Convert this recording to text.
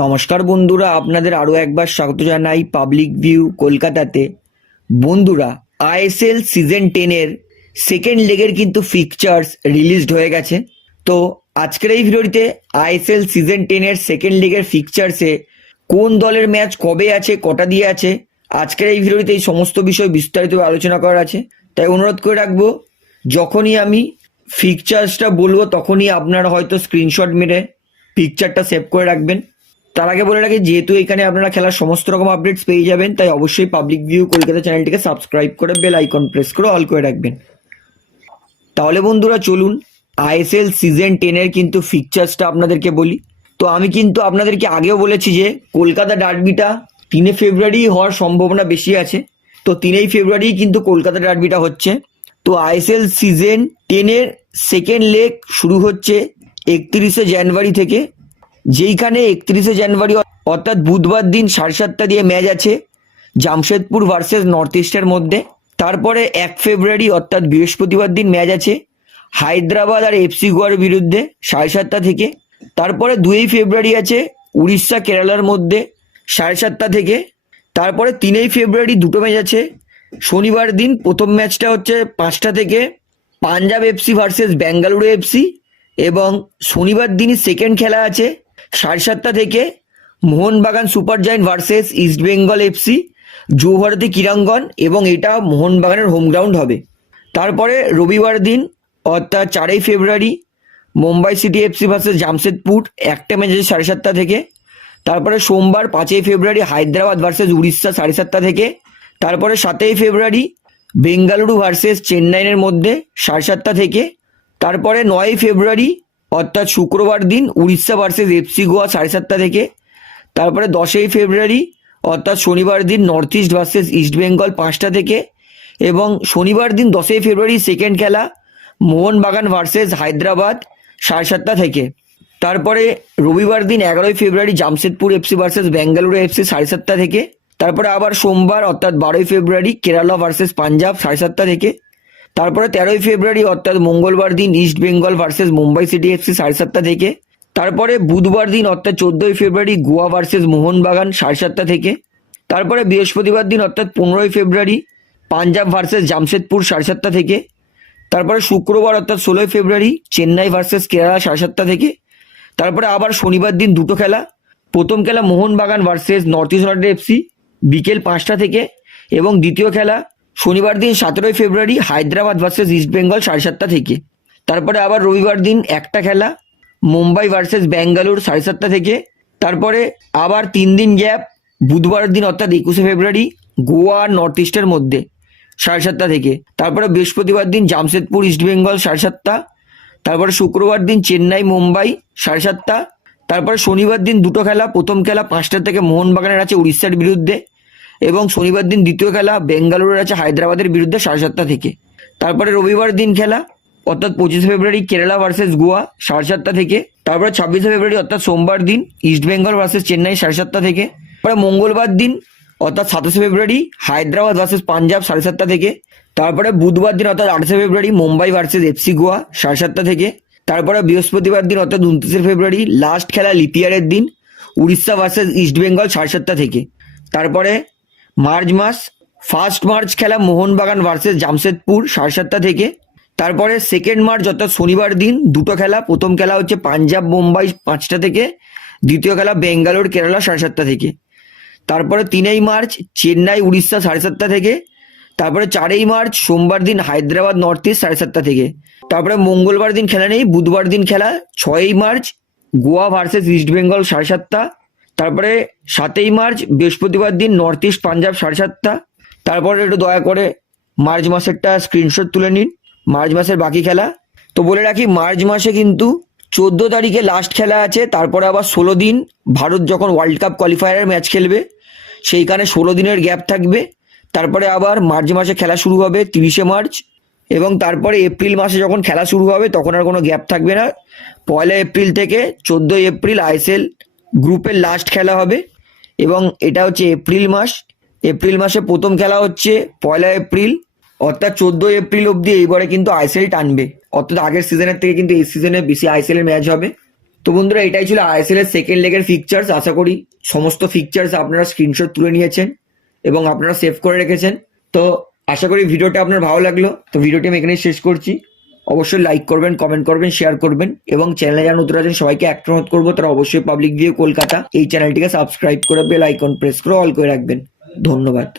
নমস্কার বন্ধুরা, আপনাদের আরও একবার স্বাগত জানাই পাবলিক ভিউ কলকাতাতে। বন্ধুরা আইএসএল সিজন টেনের সেকেন্ড লেগের কিন্তু ফিকচার্স রিলিজড হয়ে গেছে। তো আজকের এই ভিডিওটিতে আইএসএল সিজন টেনের সেকেন্ড লেগের ফিকচার্সে কোন দলের ম্যাচ কবে আছে, কটা দিয়ে আছে, আজকের এই ভিডিওটিতে এই সমস্ত বিষয় বিস্তারিতভাবে আলোচনা করার আছে। তাই অনুরোধ করে রাখব, যখনই আমি ফিকচার্সটা বলব, তখনই আপনারা হয়তো স্ক্রিনশট মেরে পিকচারটা সেভ করে রাখবেন। তার আগে বলে রাখি, যেহেতু এখানে আপনারা খেলার সমস্ত রকম আপডেটস পেয়ে যাবেন, তাই অবশ্যই পাবলিক ভিউ কলকাতা চ্যানেলটিকে সাবস্ক্রাইব করে বেল আইকন প্রেস করে অল করে রাখবেন। তাহলে বন্ধুরা চলুন আইএসএল সিজন টেনের কিন্তু ফিকচার্সটা আপনাদেরকে বলি। তো আমি কিন্তু আপনাদেরকে আগেও বলেছি যে, কলকাতা ডার্বিটা তিনে ফেব্রুয়ারি হওয়ার সম্ভাবনা বেশি আছে। তো তিনেই ফেব্রুয়ারি কিন্তু কলকাতা ডার্বিটা হচ্ছে। তো আইএসএল সিজন টেনের সেকেন্ড লেগ শুরু হচ্ছে একত্রিশে জানুয়ারি থেকে। যেইখানে একত্রিশে জানুয়ারি অর্থাৎ বুধবার দিন সাড়ে সাতটা দিয়ে ম্যাচ আছে, জামশেদপুর ভার্সেস নর্থ ইস্টের মধ্যে। তারপরে এক ফেব্রুয়ারি অর্থাৎ বৃহস্পতিবার দিন ম্যাচ আছে, হায়দ্রাবাদ আর এফসি গোয়ার বিরুদ্ধে সাড়ে সাতটা থেকে। তারপরে দুই ফেব্রুয়ারি আছে উড়িষ্যা কেরালার মধ্যে সাড়ে সাতটা থেকে। তারপরে তিনই ফেব্রুয়ারি দুটো ম্যাচ আছে, শনিবার দিন প্রথম ম্যাচটা হচ্ছে পাঁচটা থেকে। Punjab FC versus Bengaluru FC এবং শনিবার দিনই সেকেন্ড খেলা আছে সাড়ে সাতটা থেকে Mohun Bagan super giant versus East Bengal FC Yuva Bharati Krirangan এবং এটা মোহনবাগানের হোম গ্রাউন্ড হবে। তারপরে রবিবার দিন অর্থাৎ চারই February Mumbai city FC versus Jamshedpur, একটা ম্যাচ আছে সাড়ে সাতটা থেকে। তারপরে সোমবার পাঁচই ফেব্রুয়ারি হায়দ্রাবাদ ভার্সেস উড়িষ্যা সাড়ে সাতটা থেকে। তারপরে সাতই ফেব্রুয়ারি বেঙ্গালুরু ভার্সেস চেন্নাইয়ের মধ্যে সাড়ে সাতটা থেকে। তারপরে নয়ই ফেব্রুয়ারি অর্থাৎ শুক্রবার দিন উড়িষ্যা ভার্সেস এফসি গোয়া সাড়ে সাতটা থেকে। তারপরে দশই ফেব্রুয়ারি, অর্থাৎ শনিবার দিন north east versus east Bengal পাঁচটা থেকে এবং শনিবার দিন দশই ফেব্রুয়ারি সেকেন্ড খেলা মোহনবাগান ভার্সেস হায়দ্রাবাদ সাড়ে সাতটা থেকে। তারপরে রবিবার দিন এগারোই February Jamshedpur FC versus Bengaluru FC সাড়ে সাতটা থেকে। তারপরে আবার সোমবার, অর্থাৎ বারোই ফেব্রুয়ারি কেরালা ভার্সেস পাঞ্জাব সাড়ে সাতটা থেকে। তারপরে তেরোই ফেব্রুয়ারি, অর্থাৎ মঙ্গলবার দিন east Bengal versus Mumbai city FC সাড়ে সাতটা থেকে। তারপরে বুধবার দিন, অর্থাৎ চোদ্দোই ফেব্রুয়ারি, গোয়া ভার্সেস মোহনবাগান সাড়ে সাতটা থেকে। তারপরে বৃহস্পতিবার দিন, অর্থাৎ পনেরোই ফেব্রুয়ারি, পাঞ্জাব ভার্সেস জামশেদপুর সাড়ে সাতটা থেকে। তারপরে শুক্রবার, অর্থাৎ ষোলোই ফেব্রুয়ারি, চেন্নাই ভার্সেস কেরালা সাড়ে সাতটা থেকে। তারপরে আবার শনিবার দিন দুটো খেলা। প্রথম খেলা Mohun Bagan versus north east united FC বিকেল পাঁচটা থেকে। এবং দ্বিতীয় খেলা শনিবার দিন সতেরোই February Hyderabad versus east Bengal সাড়ে সাতটা থেকে। তারপরে আবার রবিবার দিন একটা খেলা, মুম্বাই ভার্সেস ব্যাঙ্গালোর সাড়ে সাতটা থেকে। তারপরে আবার তিন দিন গ্যাপ বুধবার দিন অর্থাৎ একুশে ফেব্রুয়ারি গোয়া নর্থ ইস্টের মধ্যে সাড়ে সাতটা থেকে। তারপরে বৃহস্পতিবার দিন জামশেদপুর ইস্ট বেঙ্গল সাড়ে সাতটা। তারপরে শুক্রবার দিন চেন্নাই মুম্বাই সাড়ে সাতটা। তারপরে শনিবার দিন দুটো খেলা, প্রথম খেলা পাঁচটা থেকে মোহনবাগানের আছে উড়িষ্যার বিরুদ্ধে। এবং শনিবার দিন দ্বিতীয় খেলা বেঙ্গালুরুর আছে হায়দ্রাবাদের বিরুদ্ধে সাড়ে সাতটা থেকে। তারপরে রবিবার দিন খেলা, অর্থাৎ পঁচিশে ফেব্রুয়ারি কেরালা ভার্সেস গোয়া সাড়ে সাতটা থেকে। তারপরে ছাব্বিশে ফেব্রুয়ারি, অর্থাৎ সোমবার দিন ইস্ট বেঙ্গল ভার্সেস চেন্নাই সাড়ে সাতটা থেকে। তারপরে মঙ্গলবার দিন, অর্থাৎ সাতাশে ফেব্রুয়ারি হায়দ্রাবাদ ভার্সেস পাঞ্জাব সাড়ে সাতটা থেকে। তারপরে বুধবার দিন, অর্থাৎ আঠাশে February Mumbai versus FC Goa সাড়ে সাতটা থেকে। তারপরে বৃহস্পতিবার দিন, অর্থাৎ উনত্রিশে ফেব্রুয়ারি লাস্ট খেলা লিপিয়ারের দিন, উড়িষ্যা ভার্সেস ইস্ট বেঙ্গল সাড়ে সাতটা থেকে। তারপরে মার্চ মাস, ফার্স্ট মার্চ খেলা মোহনবাগান ভার্সেস জামশেদপুর সাড়ে সাতটা থেকে। তারপরে সেকেন্ড মার্চ অর্থাৎ শনিবার দিন দুটো খেলা, প্রথম খেলা হচ্ছে পাঞ্জাব মুম্বাই পাঁচটা থেকে, দ্বিতীয় খেলা বেঙ্গালোর কেরালা সাড়ে সাতটা থেকে। তারপরে তিনই মার্চ চেন্নাই উড়িষ্যা সাড়ে সাতটা থেকে, তারপরে চারই মার্চ সোমবার দিন হায়দ্রাবাদ নর্থ ইস্ট সাড়ে সাতটা থেকে। তারপরে মঙ্গলবার দিন খেলা নেই, বুধবার দিন খেলা ছয়ই March Goa versus east Bengal সাড়ে সাতটা তারপরে সাতই মার্চ, বৃহস্পতিবার দিন নর্থ ইস্ট পাঞ্জাব সাড়ে সাতটা। তারপরে একটু দয়া করে মার্চ মাসেরটা স্ক্রিনশট তুলে নিন, মার্চ মাসের বাকি খেলা। তো বলে রাখি, মার্চ মাসে কিন্তু চোদ্দ তারিখে লাস্ট খেলা আছে, তারপরে আবার ষোলো দিন ভারত যখন ওয়ার্ল্ড কাপ কোয়ালিফায়ারের ম্যাচ খেলবে, সেইখানে ষোলো দিনের গ্যাপ থাকবে। তারপরে আবার মার্চ মাসে খেলা শুরু হবে তিরিশে মার্চ এবং তারপরে এপ্রিল মাসে যখন খেলা শুরু হবে, তখন আর কোনো গ্যাপ থাকবে না। পয়লা এপ্রিল থেকে চোদ্দোই এপ্রিল আইএসএল গ্রুপের লাস্ট খেলা হবে এবং এটা হচ্ছে এপ্রিল মাস। এপ্রিল মাসে প্রথম খেলা হচ্ছে পয়লা এপ্রিল, অর্থাৎ চোদ্দোই এপ্রিল অবধি এইবারে কিন্তু আইসিএল টানবে। অর্থাৎ আগের সিজনের থেকে কিন্তু এই সিজনে বেশি আইসিএল এর ম্যাচ হবে। তো বন্ধুরা, এটাই ছিল আইএসএল এর সেকেন্ড লেগের ফিকচার্স আশা করি সমস্ত ফিকচার্স আপনারা স্ক্রিনশট তুলে নিয়েছেন এবং আপনারা সেভ করে রেখেছেন। তো আশা করি ভিডিওটা আপনার ভালো লাগল। তো ভিডিওটি আমি এখানেই শেষ করছি। অবশ্যই লাইক করবেন কমেন্ট করবেন শেয়ার করবেন এবং চ্যানেলে যারা নতুন আছেন, সবাইকে একটা অনুরোধ করব, তারা অবশ্যই পাবলিক ভিউ কলকাতা এই চ্যানেলটিকে সাবস্ক্রাইব করে বেল আইকন প্রেস করে অল করে রাখবেন। ধন্যবাদ।